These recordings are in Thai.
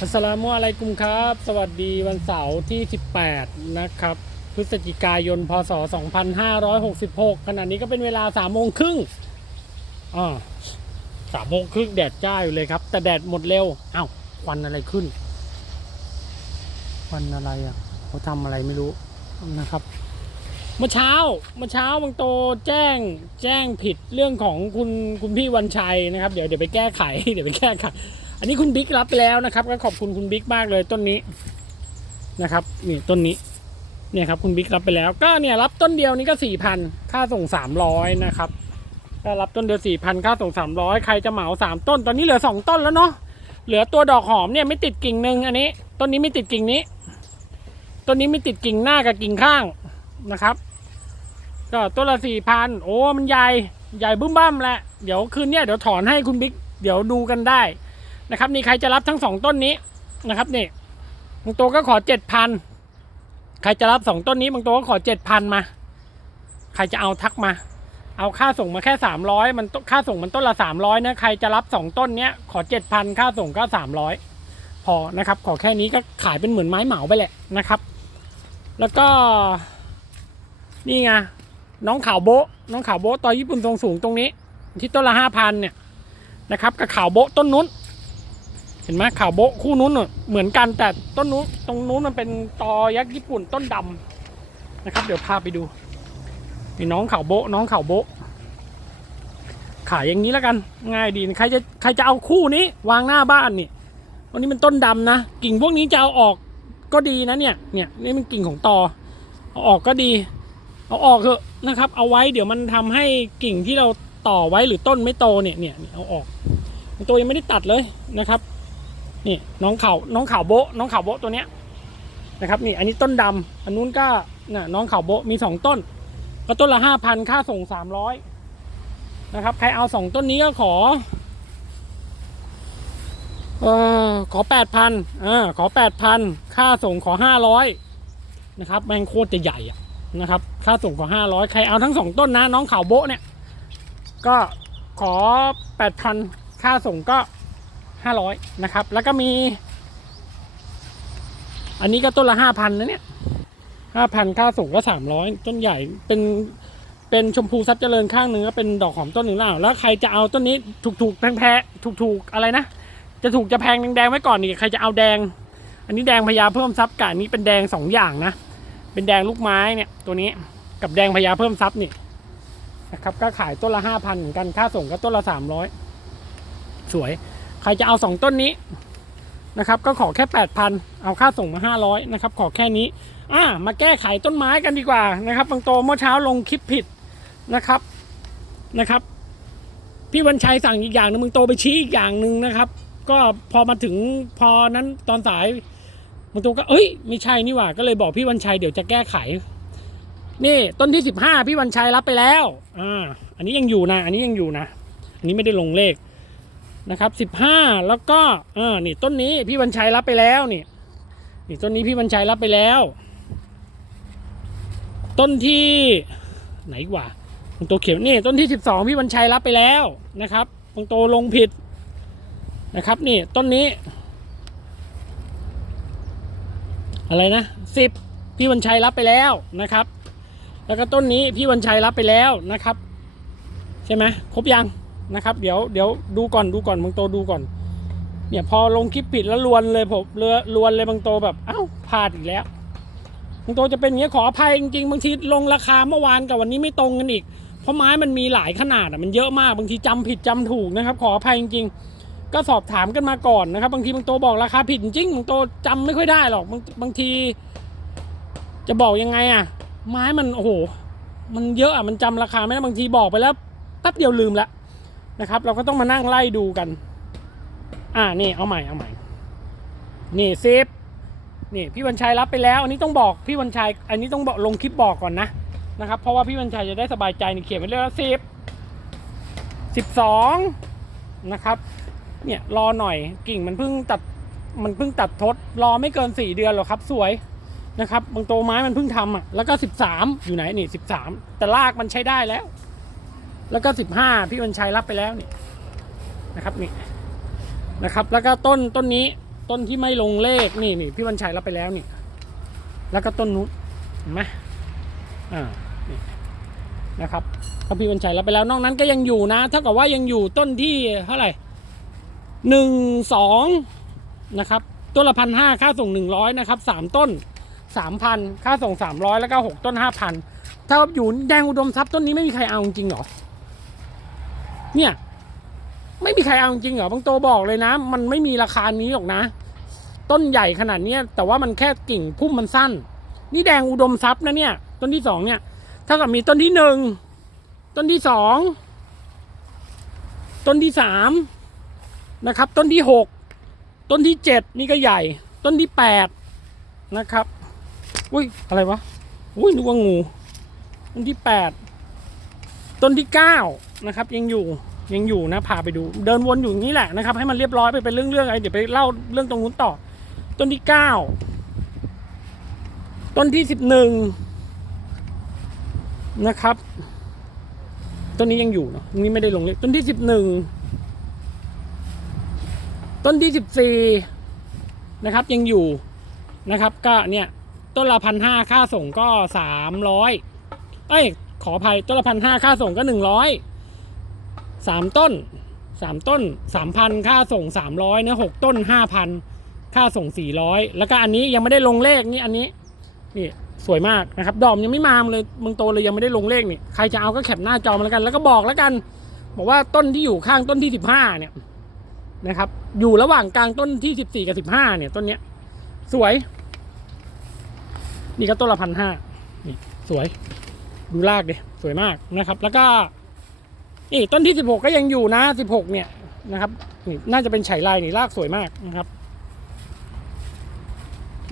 อัสสลามุอะลัยกุมครับ สวัสดีวันเสาร์ที่ 18 นะครับ พฤศจิกายน พศ 2566 ขณะนี้ก็เป็นเวลา3โมงครึ่งอ่าสามโมงครึ่งแดดจ้าอยู่เลยครับ แต่แดดหมดเร็วอ้าวควันอะไรขึ้นควันอะไรอะเขาทำอะไรไม่รู้นะครับ เมื่อเช้าเมื่อเช้าบางโตแจ้งแจ้งผิดเรื่องของคุณคุณพี่วันชัยนะครับ เดี๋ยวเดี๋ยวไปแก้ไข เดี๋ยวไปแก้ไข อันนี้คุณบิ๊กรับไปแล้วนะครับ ก็ขอบคุณคุณบิ๊กมากเลยต้นนี้นะครับนี่ต้นนี้เนี่ยครับคุณบิ๊กรับไปแล้ว ก็เนี่ยรับต้นเดียวนี้ก็สี่พันค่าส่งสามร้อยนะครับก็รับต้นเดียวสี่พันค่าส่งสามร้อยใครจะเหมาสามต้น ตอนนี้เหลือสองต้นแล้วเนาะเหลือตัวดอกหอมเนี่ยไม่ติดกิ่งหนึ่งอันนี้ ต้นนี้ไม่ติดกิ่งนี้ ต้นนี้ไม่ติดกิ่งหน้ากับกิ่งข้างนะครับ ก็ต้นละสี่พันโอ้มันใหญ่ใหญ่บึ้มบ้ามแหละเดี๋ยวคืนเนี้ยเดี๋ยวถอนให้คุณบิ๊กเดี๋ยวดูกันได้ นะครับนี่ใครจะรับทั้งสองต้นนี้นะครับนี่บางตัวก็ขอเจ็ดพันใครจะรับสองต้นนี้บางตัวก็ขอเจ็ดพันมา ใครจะเอาทักมา เอาค่าส่งมาแค่สามร้อยมันค่าส่งมันต้นละสามร้อยนะใครจะรับสองต้นเนี้ยขอเจ็ดพันค่าส่งก็สามร้อยพอนะครับ ขอแค่นี้ก็ขายเป็นเหมือนไม้เหมาไปแหละนะครับ แล้วก็ นี่ไงน้องขาวโบะน้องขาวโบะต่อญี่ปุ่นทรงสูงตรงนี้ ที่ต้นละห้าพันเนี่ยนะครับกับขาวโบะต้นนู้น ห็นไหมข่าวโบะคู่นู้นเหมือนกันแต่ต้นนู้นตรงนู้นมันเป็นตอยักษ์ญี่ปุ่นต้นดำนะครับ เดี๋ยวพาไปดูนี่น้องข่าวโบะน้องข่าวโบะขายอย่างนี้แล้วกัน ง่ายดีใครจะใครจะเอาคู่นี้ วางหน้าบ้านนี่วันนี้มันต้นดำนะกิ่งพวกนี้จะเอาออกก็ดีนะเนี่ยเนี่ยนี่มันกิ่งของตอเอาออกก็ดีเอาออกเถอะนะครับ เอาไว้เดี๋ยวมันทำให้กิ่งที่เราต่อไว้หรือต้นไม่โตเนี่ยเนี่ยเอาออกตัวยังไม่ได้ตัดเลยนะครับ นี่น้องเขาน้องเขาโบน้องเขาโบตัวเนี้ยนะครับนี่อันนี้ต้นดำอันนู้นก็น่ะน้องเขาโบมีสองต้น ก็ต้นละห้าพันค่าส่งสามร้อยนะครับ ใครเอาสองต้นนี้ก็ขอเออขอแปดพันเออขอแปดพันค่าส่งขอห้าร้อยนะครับแมงโคตรจะใหญ่อะนะครับ ค่าส่งขอห้าร้อยใครเอาทั้งสองต้นนะ น้องเขาโบเนี่ย ก็ขอแปดพันค่าส่งก็ ห้าร้อยนะครับ แล้วก็มี อันนี้ก็ต้นละห้าพันนะเนี่ยห้าพันค่าส่งก็สามร้อยต้นใหญ่เป็นเป็นชมพูซับเจริญข้างหนึ่งก็เป็นดอกหอมต้นหนึ่งแล้วแล้วใครจะเอาต้นนี้ถูกถูกๆแพงแพถูกถูกๆอะไรนะ จะถูกจะแพงแดงๆไว้ก่อนนี่ใครจะเอาแดง อันนี้แดงพญาเพิ่มซับกับอันนี้เป็นแดงสองอย่างนะ เป็นแดงลูกไม้เนี่ยตัวนี้กับแดงพญาเพิ่มซับนี่นะครับก็ขายต้นละห้าพันเหมือนกันค่าส่งก็ต้นละสามร้อยสวย ใครจะเอาสองต้นนี้นะครับ ก็ขอแค่แปดพันเอาค่าส่งมาห้าร้อยนะครับ ขอแค่นี้อ่ามาแก้ไขต้นไม้กันดีกว่านะครับบางโตเมื่อเช้าลงคลิปผิดนะครับนะครับ พี่วันชัยสั่งอีกอย่างนึงมึงโตไปชี้อีกอย่างหนึ่งนะครับ ก็พอมาถึงพอนั้นตอนสายมึงโตก็เอ้ยไม่ใช่นี่หว่าก็เลยบอกพี่วันชัยเดี๋ยวจะแก้ไขนี่ต้นที่สิบห้าพี่วันชัยรับไปแล้วอ่าอันนี้ยังอยู่นะ อันนี้ยังอยู่นะ อันนี้ไม่ได้ลงเลข นะครับสิบห้าแล้วก็อ่านี่ต้นนี้พี่วันชัยรับไปแล้วนี่นี่ต้นนี้พี่วันชัยรับไปแล้ว ต้นที่ไหนกว่าตรงตัวเขียวนี่ต้นที่สิบสองพี่วันชัยรับไปแล้วนะครับตรงโตวลงผิดนะครับ นี่ต้นนี้ อะไรนะสิบพี่วันชัยรับไปแล้วนะครับ แล้วก็ต้นนี้พี่วันชัยรับไปแล้วนะครับ ใช่ไหมครบยัง นะครับ เดี๋ยวเดี๋ยวดูก่อนดูก่อนบางโตดูก่อน เนี่ยพอลงคลิปผิดแล้วลวนเลยผมเรือลวนเลยบางโตแบบเอ้าพลาดอีกแล้วบางโตจะเป็นอย่างนี้ยขออภัยจริงๆบางทีลงราคาเมื่อวานกับวันนี้ไม่ตรงกันอีก เพราะไม้มันมีหลายขนาดอะมันเยอะมากบางทีจำผิดจำถูกนะครับ ขออภัยจริงๆ ก็สอบถามกันมาก่อนนะครับ บางทีบางโตบอกราคาผิดจริงบางโตจำไม่ค่อยได้หรอกบางบางที จะบอกยังไงอะ ไม้มันโอ้โหมันเยอะอะมันจำราคาไม่ได้บางทีบอกไปแล้วแป๊บเดียวลืมละ นะครับ เราก็ต้องมานั่งไล่ดูกัน อ่านี่เอาใหม่เอาใหม่ นี่ซิปนี่พี่วันชัยรับไปแล้ว อันนี้ต้องบอกพี่วันชัย อันนี้ต้องบอกลงคลิปบอกก่อนนะนะครับ เพราะว่าพี่วันชัยจะได้สบายใจนี่เขียนไว้เลยว่าสิบสิบสองนะครับ เนี่ยรอหน่อยกิ่งมันเพิ่งตัดมันเพิ่งตัดทด รอไม่เกินสี่เดือนหรอกครับ สวยนะครับบางโตไม้มันเพิ่งทำอะแล้วก็สิบสามอยู่ไหนนี่สิบสามแต่รากมันใช้ได้แล้ว แล้วก็สิบห้าพี่วันชัยรับไปแล้วนี่นะครับนี่นะครับ แล้วก็ต้นต้นนี้ต้นที่ไม่ลงเลขนี่นี่พี่วันชัยรับไปแล้วนี่ แล้วก็ต้นนู้นเห็นไหมอ่านี่นะครับพอพี่วันชัยรับไปแล้วนอกนั้นก็ยังอยู่นะเท่ากับว่ายังอยู่ต้นที่เท่าไหร่หนึ่งสองนะครับต้นละพันห้าค่าส่งหนึ่งร้อยนะครับสามต้นสามพันค่าส่งสามร้อยแล้วก็หกต้นห้าพันถ้าอยู่แดงอุดมทรัพย์ต้นนี้ไม่มีใครเอาจริงเหรอ เนี่ย ไม่มีใครเอาจริงเหรอบางโตบอกเลยนะ มันไม่มีราคานี้หรอกนะ ต้นใหญ่ขนาดเนี้ยแต่ว่ามันแค่กิ่งพุ่มมันสั้น นี่แดงอุดมทรัพย์นะเนี่ย ต้นที่สองเนี่ยเท่ากับมีต้นที่หนึ่งต้นที่สองต้นที่สามนะครับ ต้นที่หกต้นที่เจ็ดนี่ก็ใหญ่ ต้นที่แปดนะครับ อุ้ยอะไรวะ อุ้ยนึกว่างู ต้นที่แปด ต้นที่เก้านะครับ ยังอยู่ยังอยู่นะพาไปดู เดินวนอยู่อย่างนี้แหละนะครับ ให้มันเรียบร้อยไปเป็นเรื่องเรื่องๆไอเดี๋ยวไปเล่าเรื่องตรงนู้นต่อ ต้นที่เก้าต้นที่สิบหนึ่งนะครับ ต้นนี้ยังอยู่เนาะตรงนี้ไม่ได้ลงเลขต้นที่สิบหนึ่งต้นที่สิบสี่นะครับ ยังอยู่นะครับ ก็เนี่ย ต้นละพันห้าค่าส่งก็สามร้อยเอ้ย ออภัยต้นละพันห้าค่าส่งก็หนึ่งร้อยสามต้นสามต้นสามพันค่าส่งสามร้อยเนื้อหกต้นห้าพันค่าส่งสี่ร้อยแล้วก็อันนี้ยังไม่ได้ลงเลขนี่อันนี้นี่สวยมากนะครับ ดอมยังไม่มาเลยมืองโตเลยยังไม่ได้ลงเลขนี่ใครจะเอาก็แคปหน้าจอมาแล้วกัน แล้วก็บอกแล้วกัน บอกว่าต้นที่อยู่ข้างต้นที่สิบห้าเนี่ยนะครับ อยู่ระหว่างกลางต้นที่สิบสี่กับสิบห้าเนี่ยต้นเนี้ย สวย นี่ก็ต้นละพันห้านี่สวย ดูรากดิสวยมากนะครับ แล้วก็นี่ต้นที่สิบหกก็ยังอยู่นะสิบหกเนี่ยนะครับนี่น่าจะเป็นไฉลายนี่รากสวยมากนะครับ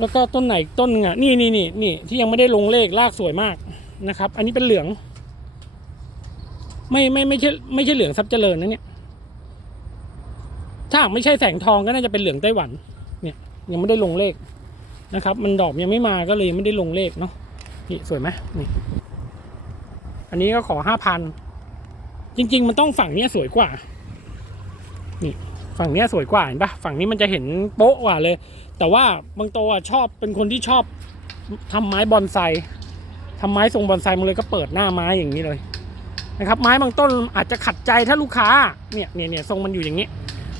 แล้วก็ต้นไหนต้นหนึงอะนี่นี่นี่นี่ที่ยังไม่ได้ลงเลขรากสวยมากนะครับ อันนี้เป็นเหลือง ไม่ไม่ไม่ใช่ไม่ใช่เหลืองซับเจริญนะเนี่ยถ้าไม่ใช่แสงทองก็น่าจะเป็นเหลืองไต้หวัน เนี่ย ยังไม่ได้ลงเลขนะครับ มันดอกยังไม่มาก็เลยไม่ได้ลงเลขเนาะนี่สวยไหมนี่ อันนี้ก็ขอห้าพันจริง ๆ มันต้องฝั่งเนี้ยสวยกว่า นี่ฝั่งเนี้ยสวยกว่าเห็นปะฝั่งนี้มันจะเห็นโป๊ะกว่าเลย แต่ว่าบางโตอะชอบเป็นคนที่ชอบทำไม้บอนไซทำไม้ทรงบอนไซมันเลยก็เปิดหน้าไม้อย่างนี้เลยนะครับ ไม้บางต้นอาจจะขัดใจถ้าลูกค้าเนี่ยเนี่ยเนี่ยทรงมันอยู่อย่างนี้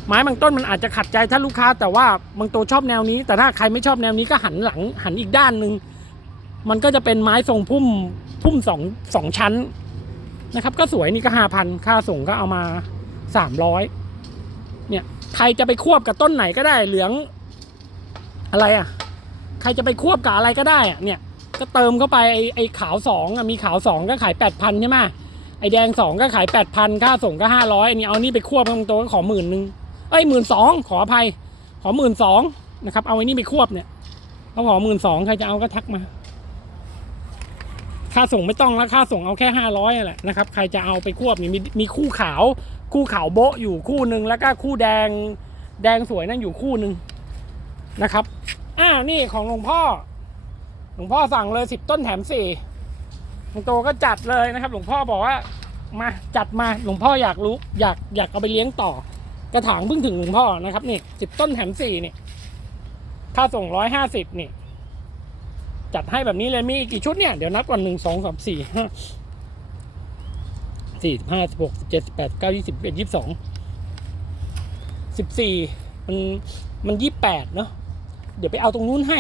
ไม้บางต้นมันอาจจะขัดใจถ้าลูกค้า แต่ว่าบางตัวชอบแนวนี้ แต่ถ้าใครไม่ชอบแนวนี้ก็หันหลังหันอีกด้านหนึ่ง มันก็จะเป็นไม้ทรงพุ่มพุ่มสองสองชั้นนะครับ ก็สวยนี่ก็ห้าพันค่าส่งก็เอามาสามร้อยเนี่ยใครจะไปควบกับต้นไหนก็ได้เหลือง อะไรอะ ใครจะไปควบกับอะไรก็ได้อะเนี่ย ก็เติมเข้าไปไอ้ไอ้ขาวสองอะมีขาวสองก็ขายแปดพันใช่ไหมไอ้แดงสองก็ขายแปดพันค่าส่งก็ห้าร้อยอันนี้เอานี่ไปควบบางตัวก็ขอหมื่นหนึ่งเอ้ยหมื่นสองขออภัย ขอหมื่นสองนะครับ เอาไอ้นี่ไปควบเนี่ยเขาขอหมื่นสองใครจะเอาก็ทักมา ค่าส่งไม่ต้องแล้วค่าส่งเอาแค่ห้าร้อยแหละนะครับใครจะเอาไปควบนี่มีมีคู่ขาว คู่ขาวโบะอยู่คู่หนึ่งแล้วก็คู่แดงแดงสวยนั่นอยู่คู่หนึ่งนะครับอ้าวนี่ของหลวงพ่อ หลวงพ่อสั่งเลยสิบต้นแถมสี่หลวงโตก็จัดเลยนะครับ หลวงพ่อบอกว่ามาจัดมาหลวงพ่ออยากรู้อยากอยากเอาไปเลี้ยงต่อกระถางเพิ่งถึงหลวงพ่อนะครับนี่สิบต้นแถมสี่นี่ค่าส่งร้อยห้าสิบนี่ จัดให้แบบนี้เลยมีกี่ชุดเนี่ย เดี๋ยวนับก่อนหนึ่งสองสามสี่ห้าสี่ห้าสิบหกสิบเจ็ดสิบแปดเก้ายี่สิบเอ็ดยี่สิบสองสิบสี่มันมันยี่แปดเนาะเดี๋ยวไปเอาตรงนู้นให้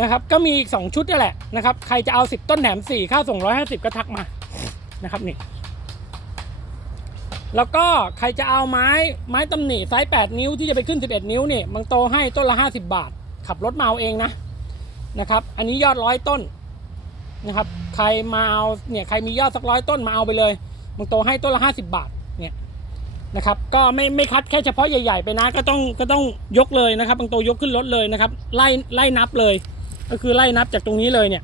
นะครับก็มีอีกสองชุดนี่แหละนะครับใครจะเอาสิบต้นแถมสี่ค่าส่งร้อยห้าสิบก็ทักมานะครับนี่แล้วก็ใครจะเอาไม้ไม้ตำหนิไซส์8นิ้วที่จะไปขึ้น 11 นิ้วเนี่ยบางโตให้ต้นละ 50 บาท ขับรถมาเอาเองนะ นะครับ อันนี้ยอดร้อยต้นนะครับ ใครมาเอาเนี่ยใครมียอดสักร้อยต้นมาเอาไปเลยมึงโตให้ต้นละห้าสิบบาทเนี่ยนะครับ ก็ไม่ไม่คัดแค่เฉพาะใหญ่ ๆ ไปนะก็ต้องก็ต้องยกเลยนะครับบางโตยกขึ้นรถเลยนะครับ ไล่ไล่นับเลย ก็คือไล่นับจากตรงนี้เลยเนี่ย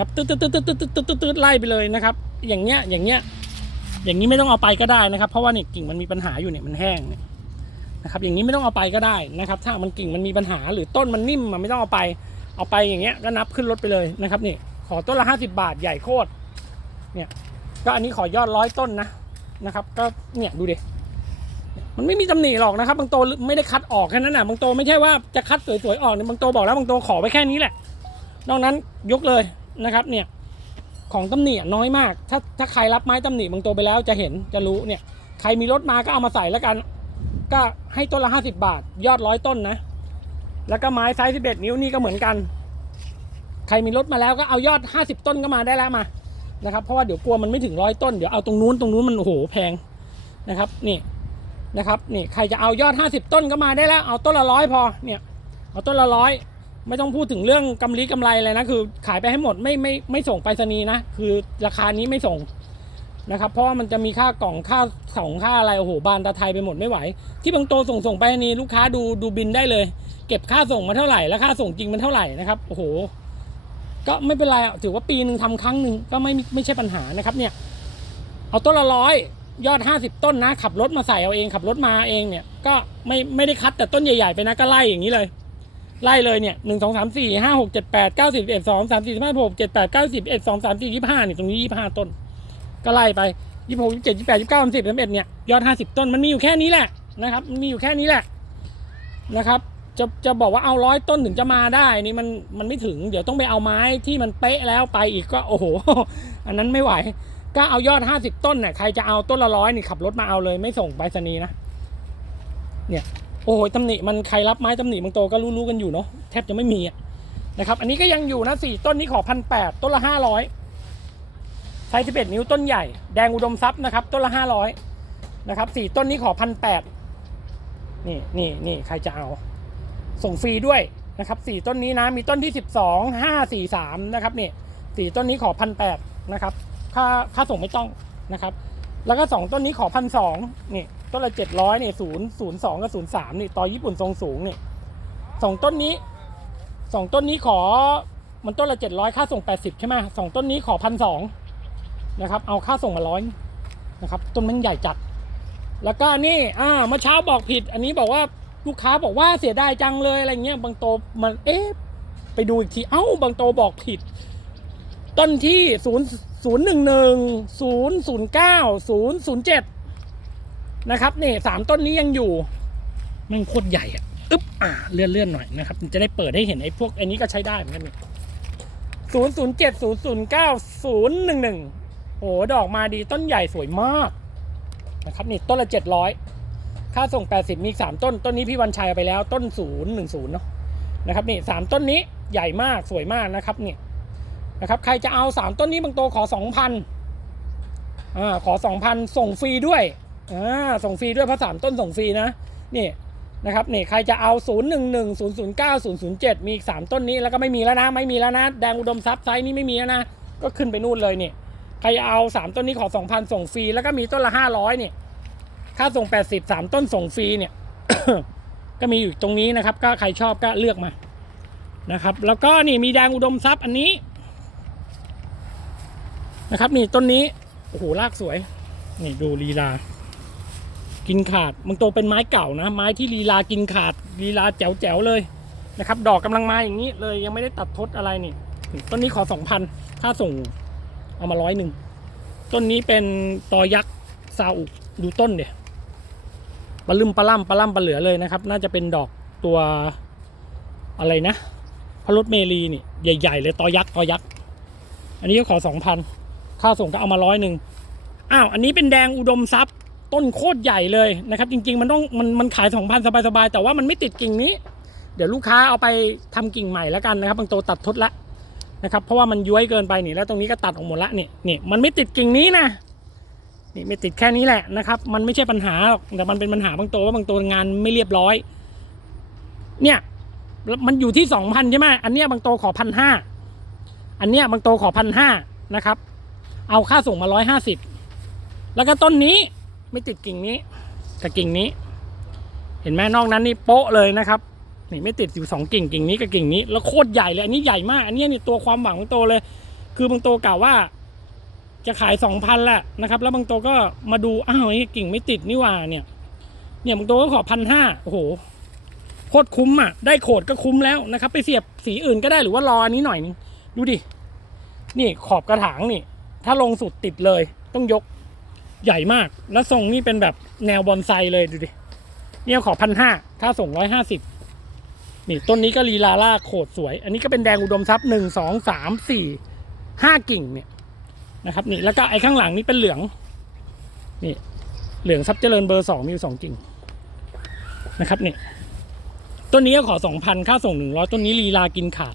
ครับตืดตืดตืดตืดตืดตืดไล่ไปเลยนะครับ อย่างเงี้ยอย่างเงี้ยอย่างนี้ไม่ต้องเอาไปก็ได้นะครับ เพราะว่าเนี่ยกิ่งมันมีปัญหาอยู่เนี่ยมันแห้งเนี่ยนะครับ อย่างนี้ไม่ต้องเอาไปก็ได้นะครับ ถ้ามันกิ่งมันมีปัญหาหรือต้นมันนิ่มมันไม่ต้องเอาไป เอาไปอย่างเงี้ยก็นับขึ้นรถไปเลยนะครับนี่ขอต้นละห้าสิบาทใหญ่โคตรเนี่ยก็อันนี้ขอยอดร้อยต้นนะนะครับ ก็เนี่ยดูดิมันไม่มีตำหนิหรอกนะครับบางโตไม่ได้คัดออกแค่นั้นน่ะบางโตไม่ใช่ว่าจะคัดสวยๆออกเนี่ยบางโตบอกแล้วบางโตขอไปแค่นี้แหละ นอกนั้นยกเลยนะครับเนี่ยของตำหนิน้อยมาก ถ้าถ้าใครรับไม้ตำหนิบางโตไปแล้วจะเห็นจะรู้เนี่ย ใครมีรถมาก็เอามาใส่แล้วกัน ก็ให้ต้นละห้าสิบาท ยอดร้อยต้นนะ แล้วก็ไม้ไซส์สิบเอ็ดนิ้วนี่ก็เหมือนกัน ใครมีรถมาแล้วก็เอายอดห้าสิบต้นก็มาได้แล้วมานะครับ เพราะว่าเดี๋ยวกลัวมันไม่ถึงร้อยต้น เดี๋ยวเอาตรงนู้นตรงนู้นมันโอ้โหแพงนะครับนี่นะครับนี่ใครจะเอายอด 50 ต้นก็มาได้แล้ว เอาต้นละร้อยพอเนี่ยเอาต้นละร้อยไม่ต้องพูดถึงเรื่องกำไรกำไรเลยนะคือขายไปให้หมดไม่ไม่ไม่ส่งไปรษณีย์นะคือราคานี้ไม่ส่งนะครับ เพราะว่ามันจะมีค่ากล่องค่าส่งค่าอะไรโอ้โหบานตาไทยไปหมดไม่ไหว ที่บางโตส่งส่งไปรษณีย์ลูกค้าดูดูบินได้เลย เก็บค่าส่งมาเท่าไหร่แล้วค่าส่งจริงมันเท่าไหร่นะครับโอ้โหก็ไม่เป็นไรอะถือว่าปีหนึ่งทำครั้งหนึ่งก็ไม่ไม่ใช่ปัญหานะครับเนี่ยเอาต้นละร้อยยอด 50 ต้นนะ ขับรถมาใส่เอาเองขับรถมาเองเนี่ยก็ไม่ไม่ได้คัดแต่ต้นใหญ่ๆไปนะก็ไล่อย่างนี้เลย ไล่เลยเนี่ยหนึ่งสองสามสี่ห้าหกเจ็ดแปดเก้าสิบเอ็ดสองสามสี่ห้าหกเจ็ดแปดเก้าสิบเอ็ดสองสามสี่ยี่ห้าเนี่ยตรงนี้ยี่ห้าต้น ก็ไล่ไปยี่หกยี่เจ็ดยี่แปดยี่เก้าสิบสามเอ็ดเนี่ยยอดห้าสิบต้นมันมีอยู่แค่นี้แหละนะครับมันมีอยู่แค่นี้แหละนะครับ จะจะบอกว่าเอาร้อยต้นถึงจะมาได้นี่มันมันไม่ถึง เดี๋ยวต้องไปเอาไม้ที่มันเป๊ะแล้วไปอีกก็โอ้โห อันนั้นไม่ไหว ก็เอายอด 50 ต้นเนี่ยใครจะเอาต้นละร้อยนี่ขับรถมาเอาเลยไม่ส่งไปรษณีย์นะเนี่ยโอ้ยตำหนิมันใครรับไม้ตำหนิบางโตก็รู้ๆกันอยู่เนาะแทบจะไม่มีอะนะครับ อันนี้ก็ยังอยู่นะสี่ต้นนี้ขอพันแปดต้นละห้าร้อยไซส์สิบเอ็ดนิ้วต้นใหญ่ แดงอุดมทรัพย์นะครับ ต้นละห้าร้อยนะครับสี่ต้นนี้ขอพันแปดนี่นี่นี่ใครจะเอา ส่งฟรีด้วยนะครับสี่ต้นนี้นะมีต้นที่สิบสองห้าสี่สามนะครับนี่สี่ต้นนี้ขอพันแปดนะครับค่าค่าส่งไม่ต้องนะครับ แล้วก็สองต้นนี้ขอพันสองนี่ต้นละเจ็ดร้อยนี่ศูนย์ศูนย์สองกับศูนย์สามนี่ต่อญี่ปุ่นทรงสูงนี่สองต้นนี้สองต้นนี้ขอมันต้นละเจ็ดร้อยค่าส่งแปดสิบใช่ไหมสองต้นนี้ขอพันสองนะครับ เอาค่าส่งมาร้อยนะครับ ต้นมันใหญ่จัด แล้วก็นี่อ่าเมื่อเช้าบอกผิด อันนี้บอกว่า ลูกค้าบอกว่าเสียดายจังเลยอะไรเงี้ยบางโตมันเอ๊ะไปดูอีกทีเอ้าบางโตบอกผิด ต้นที่ศูนย์ศูนย์หนึ่งหนึ่งศูนย์ศูนย์เก้าศูนย์ศูนย์เจ็ดนะครับนี่สามต้นนี้ยังอยู่มันโคตรใหญ่อะอึ๊บอ่าเลื่อนเลื่อนหน่อยนะครับจะได้เปิดให้เห็นไอ้พวกอันนี้ก็ใช้ได้เหมือนกันศูนย์ศูนย์เจ็ดศูนย์ศูนย์เก้าศูนย์หนึ่งหนึ่งโอ้ดอกมาดีต้นใหญ่สวยมากนะครับนี่ต้นละเจ็ดร้อย ค่าส่งแปดสิบมีอีกสามต้น ต้นนี้พี่วันชัยไปแล้วต้นศูนย์หนึ่งศูนย์เนาะนะครับนี่สต้นนี้ใหญ่มากสวยมากนะครับเนี่ยนะครับใครจะเอาสามต้นนี้บางโตขอสองพันอ่าขอสองพันส่งฟรีด้วยอ่าส่งฟรีด้วยเพราะสามต้นส่งฟรีนะนี่นะครับนี่ใครจะเอาศูนย์หนึ่งหนึ่งศูนย์ศูนย์เก้าศูนย์ศูนย์เจ็ดมีอีกสามต้นนี้แล้วก็ไม่มีแล้วนะ ไม่มีแล้วนะ แดงอุดมทรัพย์ไซส์นี้ไม่มีแล้วนะ ก็ขึ้นไปนู่นเลยนี่ใครเอาสามต้นนี้ขอสองพันส่งฟรีแล้วก็มีต้นละห้าร้อยนี่ ค่าส่งแปดสิบสามต้นส่งฟรีเนี่ย ก็มีอยู่ตรงนี้นะครับ ก็ใครชอบก็เลือกมานะครับ แล้วก็นี่มีแดงอุดมทรัพย์อันนี้นะครับ นี่ต้นนี้โอ้โหรากสวย นี่ดูลีลา กินขาดมันโตเป็นไม้เก่านะ ไม้ที่ลีลากินขาดลีลาแจ๋วๆเลยนะครับ ดอกกำลังมาอย่างนี้เลยยังไม่ได้ตัดทดอะไรนี่นี่ต้นนี้ขอสองพันค่าส่งเอามาร้อยหนึ่งต้นนี้เป็นตอยักษ์ซาอุดูต้นเดี๋ย ปลาลืมปลาล่ำปลาล่ำปลาเหลือเลยนะครับ น่าจะเป็นดอกตัวอะไรนะพระรถเมลีนี่ใหญ่ ๆ เลยตอยักษ์ตอยักษ์อันนี้ก็ขอสองพันค่าส่งก็เอามาร้อยหนึ่งอ้าวอันนี้เป็นแดงอุดมทรัพย์ต้นโคตรใหญ่เลยนะครับ จริง ๆ มันต้องมันมันขายสองพันสบายๆแต่ว่ามันไม่ติดกิ่งนี้ เดี๋ยวลูกค้าเอาไปทำกิ่งใหม่แล้วกันนะครับ บางตัวตัดทดละนะครับ เพราะว่ามันย้วยเกินไปนี่แล้วตรงนี้ก็ตัดออกหมดละนี่นี่มันไม่ติดกิ่งนี้นะ นี่ไม่ติดแค่นี้แหละนะครับ มันไม่ใช่ปัญหาหรอกแต่มันเป็นปัญหาบางตัวว่าบางตัวงานไม่เรียบร้อย เนี่ยมันอยู่ที่สองพันใช่ไหมอันเนี้ยบางตัวขอพันห้าอันเนี้ยบางโตขอพันห้านะครับ เอาค่าส่งมาร้อยห้าสิบแล้วก็ต้นนี้ไม่ติดกิ่งนี้กับกิ่งนี้ เห็นไหมนอกนั้นนี่โป๊ะเลยนะครับนี่ไม่ติดอยู่สองกิ่งกิ่งนี้กับกิ่งนี้แล้วโคตรใหญ่เลยอันนี้ใหญ่มาก อันนี้นี่ตัวความหวังบางโตเลย คือบางโตกล่าวว่า จะขายสองพันแหละนะครับ แล้วบางโตก็มาดูอ้าวไอ้กิ่งไม่ติดนี่ว่าเนี่ย เนี่ยบางโตก็ขอพันห้าโอ้โหโคตรคุ้มอะ ได้โขดก็คุ้มแล้วนะครับ ไปเสียบสีอื่นก็ได้หรือว่ารออันนี้หน่อยนึงดูดิ นี่ขอบกระถางนี่ ถ้าลงสุดติดเลย ต้องยกใหญ่มาก แล้วทรงนี่เป็นแบบแนวบอนไซเลยดูดิ เนี่ยขอพันห้าค่าส่งร้อยห้าสิบนี่ต้นนี้ก็ลีลาล่าโขดสวย อันนี้ก็เป็นแดงอุดมทรัพย์หนึ่งสองสามสี่ห้ากิ่งเนี่ย นะครับนี่แล้วก็ไอ้ข้างหลังนี่เป็นเหลืองนี่เหลืองทรัพย์เจริญเบอร์สองมีอยู่สองกิ่งนะครับนี่ต้นนี้ก็ขอสองพันค่าส่งหนึ่งร้อยต้นนี้ลีลากินขาด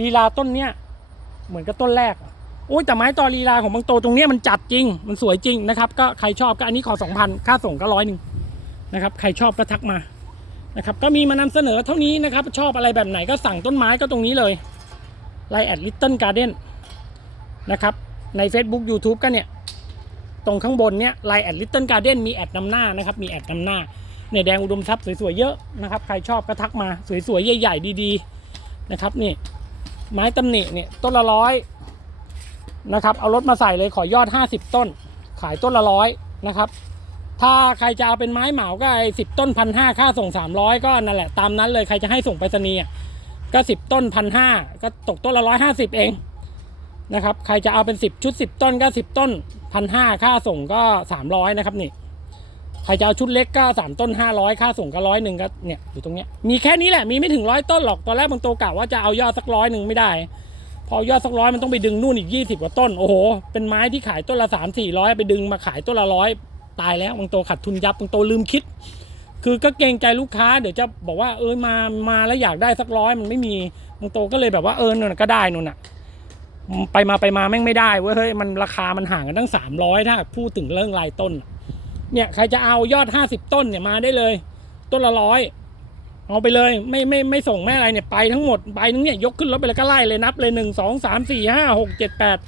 ลีลาต้นเนี้ยเหมือนกับต้นแรกอะโอ้ยแต่ไม้ตอลีลาของบางโตตรงเนี้ยมันจัดจริง มันสวยจริงนะครับ ก็ใครชอบก็อันนี้ขอสองพันค่าส่งก็ร้อยหนึ่งนะครับใครชอบก็ทักมานะครับก็มีมานำเสนอเท่านี้นะครับ ชอบอะไรแบบไหนก็สั่งต้นไม้ก็ตรงนี้เลยไลแอดลิตเติ้ลการ์เด้นนะครับ ใน Facebook YouTube ก็เนี่ย ตรงข้างบนเนี่ยไลน์แอดลิตเติ้ลการ์เด้นมีแอดนำหน้านะครับ มีแอดนำหน้าเนี่ยแดงอุดมทรัพย์สวยๆเยอะนะครับ ใครชอบก็ทักมาสวยๆใหญ่ๆดีๆนะครับนี่ไม้ตำหนิเนี่ยต้นละร้อยนะครับ เอารถมาใส่เลยขอยอด 50 ต้น ขายต้นละร้อยนะครับ ถ้าใครจะเอาเป็นไม้เหมาก็ไอ้สิบต้นพันห้าค่าส่ง 300 ก็นั่นแหละตามนั้นเลยใครจะให้ส่งไปรษณีย์ก็ 10 ต้นพันห้าก็ตกต้นละร้อยห้าสิบเอง นะครับ ใครจะเอาเป็น 10 ชุด 10 ต้นก็ 10 ต้นพันห้าค่าส่งก็ 300 นะครับนี่ ใครจะเอาชุดเล็กก็สามต้นห้าร้อยค่าส่งก็ร้อยหนึ่งก็เนี่ยอยู่ตรงเนี้ย มีแค่นี้แหละ มีไม่ถึงร้อยต้นหรอก ตอนแรกบางโตกะว่าจะเอายอดสักร้อยหนึ่งไม่ได้ พอยอดสักร้อยมันต้องไปดึงนู่นอีกยี่สิบกว่าต้น โอ้โห เป็นไม้ที่ขายต้นละสามสี่ร้อยไปดึงมาขายต้นละร้อยตายแล้วบางโตขาดทุนยับบางโตลืมคิด คือก็เกรงใจลูกค้าเดี๋ยวจะบอกว่าเออมามาแล้วอยากได้สักร้อยมันไม่มีบางโตก็เลยแบบว่าเออนู่นก็ได้นู่นน่ะ ไปมาไปมาแม่งไม่ได้เว้ยเฮ้ยมันราคามันห่างกันตั้งสามร้อยถ้าพูดถึงเรื่องรายต้น เนี่ยใครจะเอายอดห้าสิบต้นเนี่ยมาได้เลย ต้นละร้อยเอาไปเลยไม่ไม่ไม่ส่งไม่อะไรเนี่ยไปทั้งหมดไปนึงเนี่ยยกขึ้นรถไปแล้วก็ไล่เลยนับเลยหนึ่งสองสามสี่ห้าหกเจ็ดแปด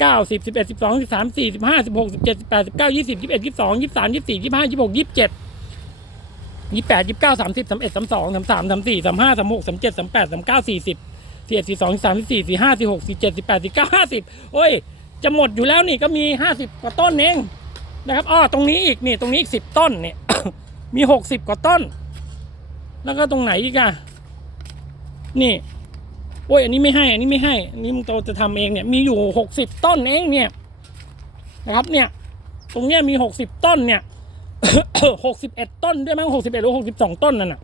เก้าสิบสิบเอ็ดสิบสองสิบสามสี่สิบห้าสิบหกสิบเจ็ดสิบแปดสิบเก้ายี่สิบยี่สิบเอ็ดยี่สิบสองยี่สิบสามยี่สิบสี่ยี่สิบห้ายี่สิบหกยี่สิบเจ็ดยี่สิบแปดยี่สิบเก้าสามสิบสามเอ็ดสามสองสามสามสามสี่สามห้าสามหกสามเจ็ดสามแปดสามเก้าสี่สิบ สี่เอ็ดสี่สองสี่สามสี่สี่สี่ห้าสี่หกสี่เจ็ดสี่แปดสี่เก้าห้าสิบโอ้ย จะหมดอยู่แล้วนี่ก็มีห้าสิบกว่าต้นเองนะครับอ้อตรงนี้อีกนี่ตรงนี้อีกสิบต้นเนี่ย มีหกสิบกว่าต้น แล้วก็ตรงไหนอีกอะนี่โอ้ยอันนี้ไม่ให้ อันนี้ไม่ให้อันนี้มึงโตจะทำเองเนี่ยมีอยู่หกสิบต้นเองเนี่ยนะครับเนี่ย ตรงเนี้ยมีหกสิบต้นเนี่ยหกสิบเอ็ดต้นด้วยมั้งหกสิบเอ็ดหรือหกสิบสองต้นนั่นน่ะ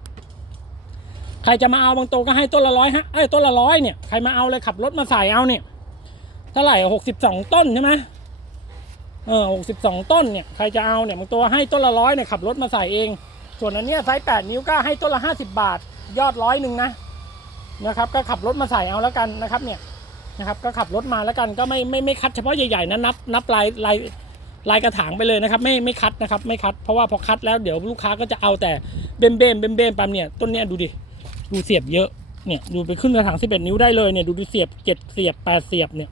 ใครจะมาเอาบางโตก็ให้ต้นละร้อยฮะไอ้ต้นละร้อยเนี่ยใครมาเอาเลยขับรถมาใส่เอาเนี่ยเท่าไหร่หกสิบสองต้นใช่ไหมเออหกสิบสองต้นเนี่ยใครจะเอาเนี่ยบางตัวให้ต้นละร้อยเนี่ยขับรถมาใส่เอง ส่วนอันเนี้ยไซส์แปดนิ้วก็ให้ต้นละห้าสิบาท ยอดร้อยหนึ่งนะนะครับ ก็ขับรถมาใส่เอาแล้วกันนะครับ เนี่ยนะครับ ก็ขับรถมาแล้วกันก็ไม่ไม่ไม่คัดเฉพาะใหญ่ๆนะนับนับลายลายลายกระถางไปเลยนะครับ ไม่ไม่คัดนะครับ ไม่คัดเพราะว่าพอคัดแล้วเดี๋ยวลูกค้าก็จะเอาแต่เบมเบมเบมเบมปั๊มเนี่ยต้นเนี้ยดูดิ ดูเสียบเยอะเนี่ยดูไปขึ้นกระถางสิบเอ็ดนิ้วได้เลยเนี่ยดูดูเสียบเจ็ดเสียบแปดเสียบเนี่ย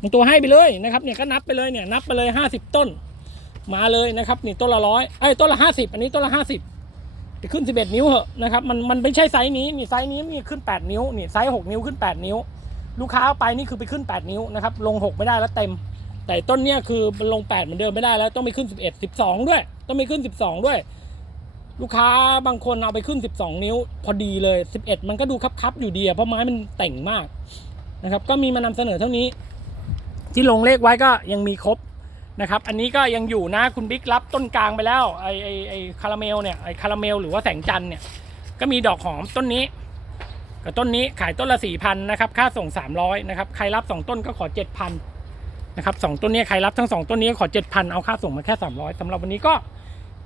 บางตัวให้ไปเลยนะครับเนี่ยก็นับไปเลยเนี่ยนับไปเลยห้าสิบต้น มาเลยนะครับนี่ต้นละร้อยไอ้ต้นละห้าสิบอันนี้ต้นละห้าสิบไปขึ้นสิบเอ็ดนิ้วเหอะนะครับมันมันไม่ใช่ไซส์นี้นี่ไซส์นี้มีขึ้นแปดนิ้วนี่ไซส์หกนิ้วขึ้นแปดนิ้ว ลูกค้าเอาไปนี่คือไปขึ้นแปดนิ้วนะครับลงหกไม่ได้แล้วเต็ม แต่ต้นเนี้ยคือมันลงแปดเหมือนเดิมไม่ได้แล้วต้องไปขึ้นสิบเอ็ดสิบสองด้วย ต้องไปขึ้นสิบสองด้วย ลูกค้าบางคนเอาไปขึ้นสิบสองนิ้ว พอดีเลยสิบเอ็ดมันก็ดูคับๆอยู่ดีอะเพราะไม้มันแต่งมากนะครับ ก็มีมานำเสนอเท่านี้ ที่ลงเลขไว้ก็ยังมีครบนะครับ อันนี้ก็ยังอยู่นะคุณบิ๊กรับต้นกลางไปแล้วไอไอไอคาราเมลเนี่ยไอคาราเมลหรือว่าแสงจันเนี่ยก็มีดอกหอมต้นนี้กับต้นนี้ขายต้นละสี่พันนะครับค่าส่งสามร้อยนะครับใครรับสองต้นก็ขอเจ็ดพันนะครับสองต้นนี้ใครรับทั้งสองต้นนี้ขอเจ็ดพันเอาค่าส่งมาแค่สามร้อยสำหรับวันนี้ก็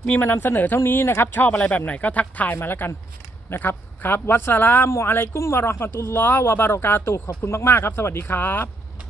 มีมานำเสนอเท่านี้นะครับ ชอบอะไรแบบไหนก็ทักทายมาแล้วกันนะครับครับวัสสลามุอะลัยกุมวะราะห์มะตุลลอฮ์วะบารอกาตุขอบคุณมากๆครับ สวัสดีครับ